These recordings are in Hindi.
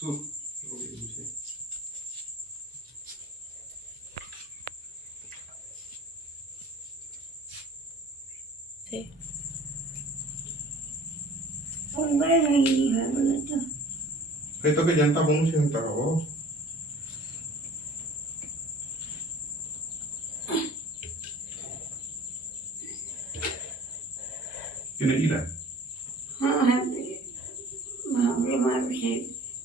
सु Sí. Esto que ya está bueno si está acabó. ¿Tiene ira? हाँ है बीमार से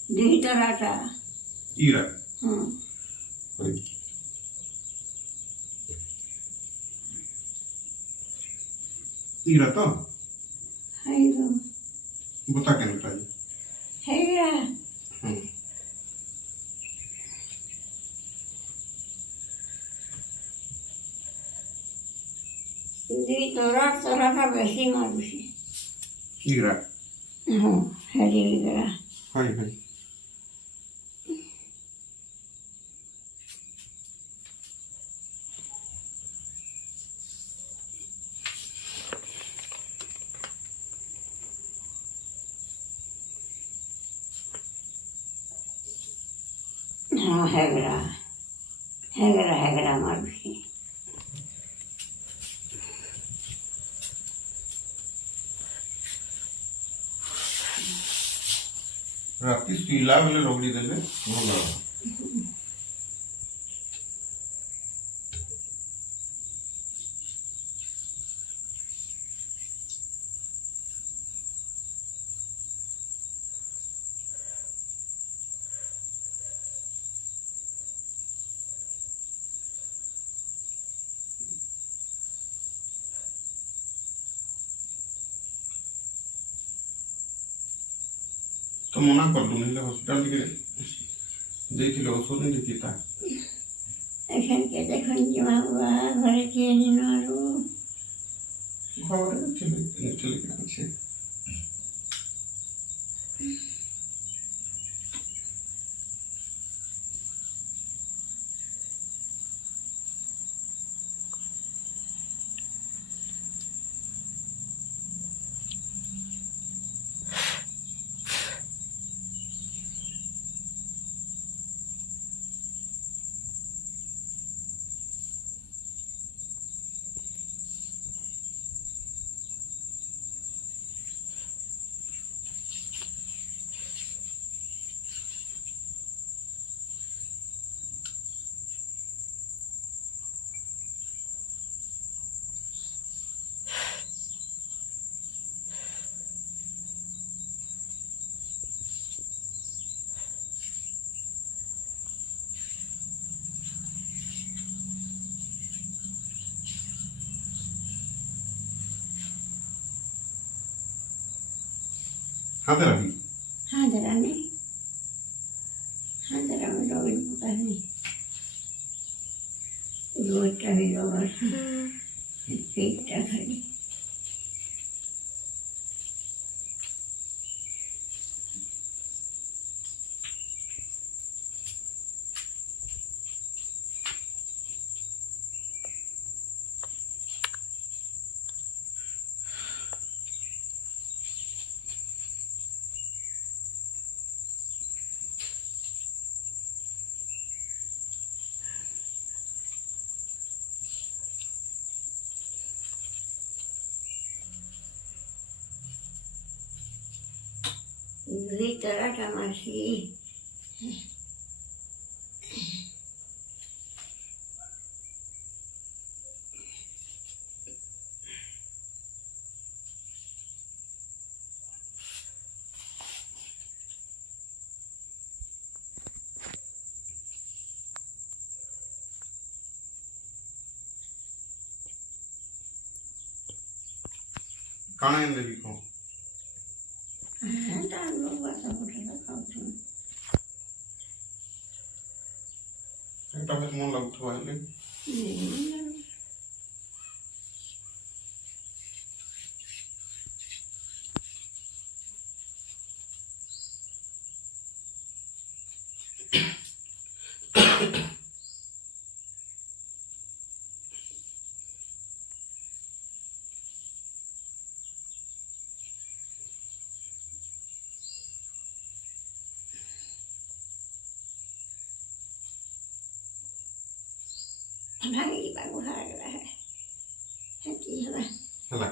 दही तराटा Ira. हाँ Ay. Ira तो है तो बता के निकला है दही तराटा वैसे मारू से Ira. हाँ है जी करा हाय हाय हाँ हैगरा मारू से राती सुईला बेले रगड़ी देले भल तो मना कर दूँ नहीं हॉस्पिटल के देखिले ଔଷଧ नहीं देती था एखन के देखन जमा हुआ घरे के निनारू घरे ଥିଲେ के আছে हाथ रखी हाँ जरा में रोगी पता नहीं रोज का भी रोगा पेट का खाली दही तराटा मासी काना इन देवी को हाँ तो लोग बात होटल का खाते एटा में मन लगतो आले हैं ଭାଙ୍ଗିକି ତାକୁ ବାହାରଗଲା ସେଠି ହେଲା ହେଲା